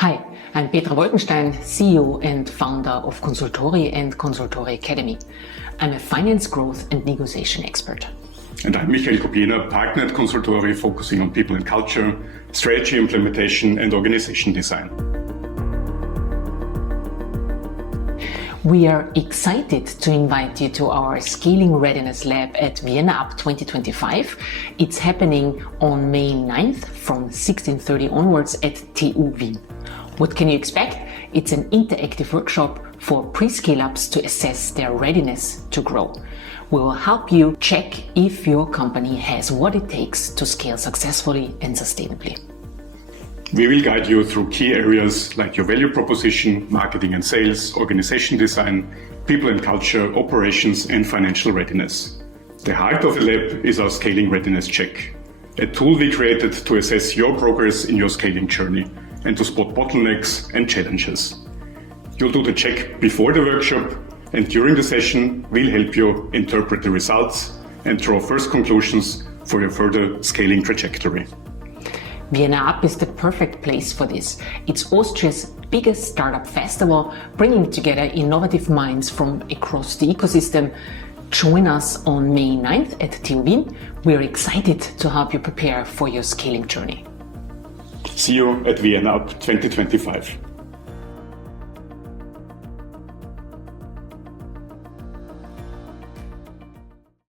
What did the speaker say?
Hi, I'm Petra Wolkenstein, CEO and founder of Consultori and Consultori Academy. I'm a finance growth and negotiation expert. And I'm Michael Kobiena, partner at Consultori, focusing on people and culture, strategy implementation and organization design. We are excited to invite you to our Scaling Readiness Lab at ViennaUP 2025. It's happening on May 9th from 16:30 onwards at TU Wien. What can you expect? It's an interactive workshop for pre-scale-ups to assess their readiness to grow. We will help you check if your company has what it takes to scale successfully and sustainably. We will guide you through key areas like your value proposition, marketing and sales, organization design, people and culture, operations, and financial readiness. The heart of the lab is our Scaling Readiness Check, a tool we created to assess your progress in your scaling journey and to spot bottlenecks and challenges. You'll do the check before the workshop, and during the session, we'll help you interpret the results and draw first conclusions for your further scaling trajectory. ViennaUP is the perfect place for this. It's Austria's biggest startup festival, bringing together innovative minds from across the ecosystem. Join us on May 9th at TU Wien. We're excited to help you prepare for your scaling journey. See you at ViennaUP 2025.